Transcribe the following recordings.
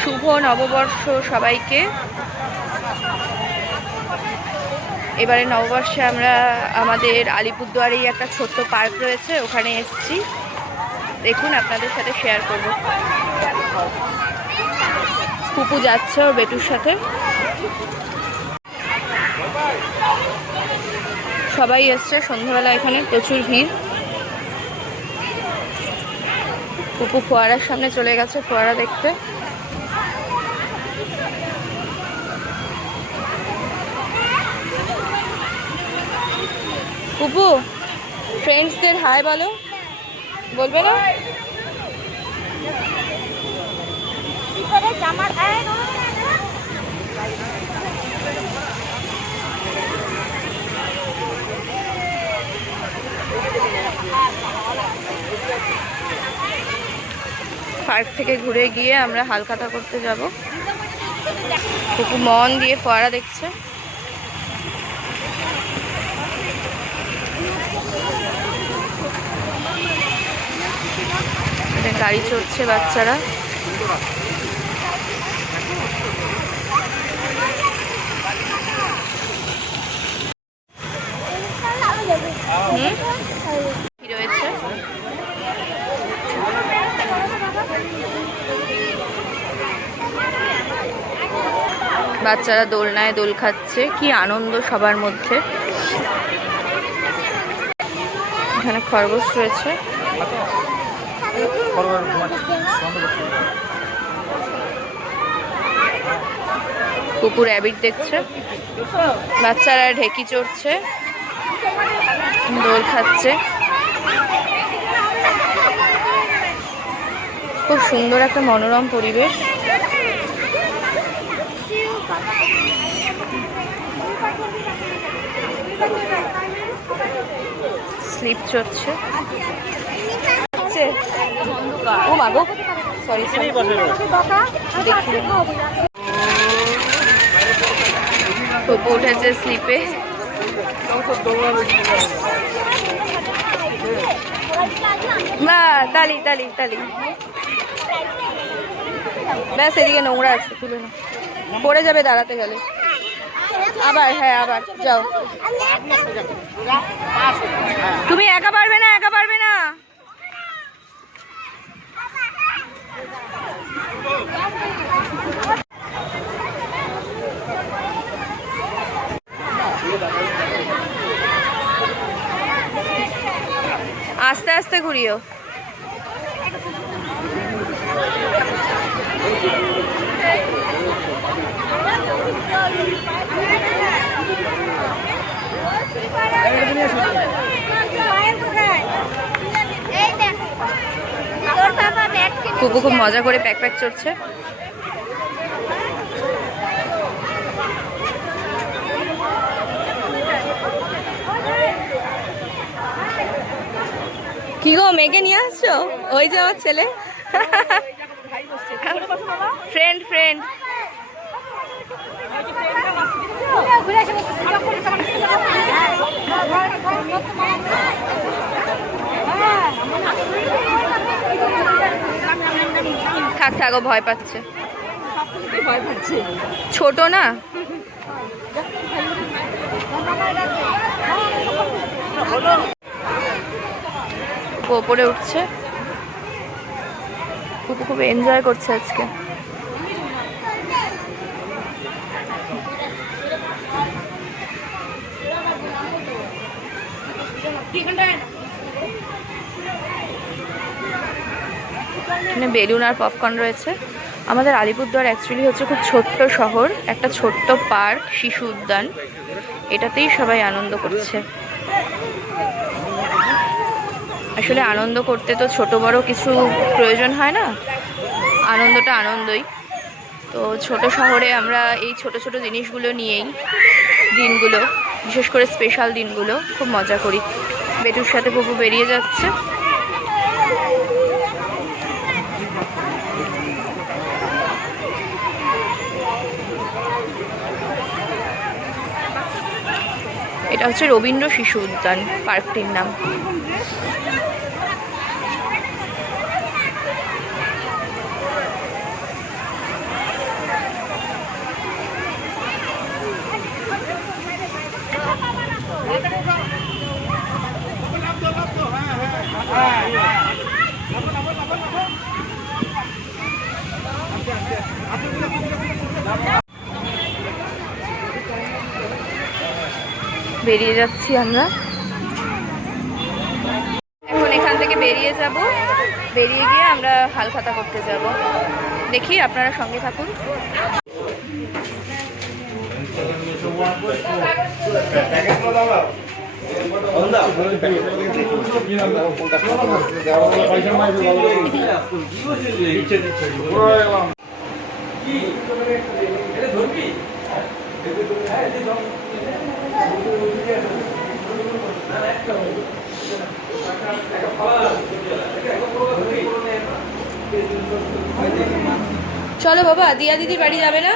শুভ নববর্ষ সবাইকে। এবারে নববর্ষে আমরা আমাদের আলিপুরদুয়ারেই একটা ছোট্ট পার্ক রয়েছে, ওখানে এসেছি। দেখুন, আপনাদের সাথে শেয়ার করব। পুপু যাচ্ছে ওর বেটুর সাথে। সবাই এসছে সন্ধ্যাবেলা, এখানে প্রচুর ভিড়। পুপু ফোয়ারার সামনে চলে গেছে ফোয়ারা দেখতে। পুপু, ফ্রেন্ডসদের হাই বলো। বলবে না? পার্ক থেকে ঘুরে গিয়ে আমরা হালখাতা করতে যাব। পুপু মন দিয়ে ফোয়ারা দেখছে। গাড়ি চড়ছে বাচ্চারা। কি রয়েছে? বাচ্চারা দোলনায় দোল খাচ্ছে, কি আনন্দ সবার মধ্যে। এখানে খরগোশ রয়েছে। কুকুর র্যাবিট দেখছে। বাচ্চারা ঢেকি চড়ছে, দোল খাচ্ছে। খুব সুন্দর একটা মনোরম পরিবেশ। স্লিপ চড়ছে। ও মাগো, সরি পুপু উঠেছে স্লিপে। না, তালি তালি তালি। ব্যাস, এদিকে নোংরা আছে, তুলে না, পড়ে যাবে দাঁড়াতে গেলে। আবার, হ্যাঁ আবার যাও। তুমি একা পারবে না, একা পারবে না। আস্তে আস্তে ঘুরিও। পুপু খুব মজা করে প্যাক প্যাক চড়ছে। কি গো, মেয়েকে নিয়ে আসছো? ওই যে আমার ছেলে, ফ্রেন্ড ফ্রেন্ড। থাক থাক, ও ভয় পাচ্ছে। ছোট না। ওপরে উঠছে। পুপু খুব এনজয় করছে আজকে। এখানে বেলুন আর পপকর্ন রয়েছে। আমাদের আলিপুরদুয়ার অ্যাকচুয়ালি হচ্ছে খুব ছোট্ট শহর, একটা ছোট্ট পার্ক, শিশু উদ্যান। এটাতেই সবাই আনন্দ করছে। আসলে আনন্দ করতে তো ছোট বড় কিছু প্রয়োজন হয় না, আনন্দটা আনন্দই। তো ছোট শহরে আমরা এই ছোট ছোট জিনিসগুলো নিয়েই দিনগুলো, বিশেষ করে স্পেশাল দিনগুলো খুব মজা করি। বেটুর সাথে পুপু বেরিয়ে যাচ্ছে। এটা হচ্ছে রবীন্দ্র শিশু উদ্যান, পার্কটির নাম। বেরিয়ে যাচ্ছি আমরা এখন এখান থেকে বেরিয়ে যাব। বেরিয়ে গিয়ে আমরা হালখাতা করতে যাব। দেখি, আপনারা সঙ্গে থাকুন। চলো বাবা, দিয়া দিদির বাড়ি যাবে না?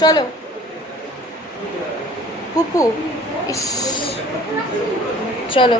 চলো পুপু, ইস, চলো।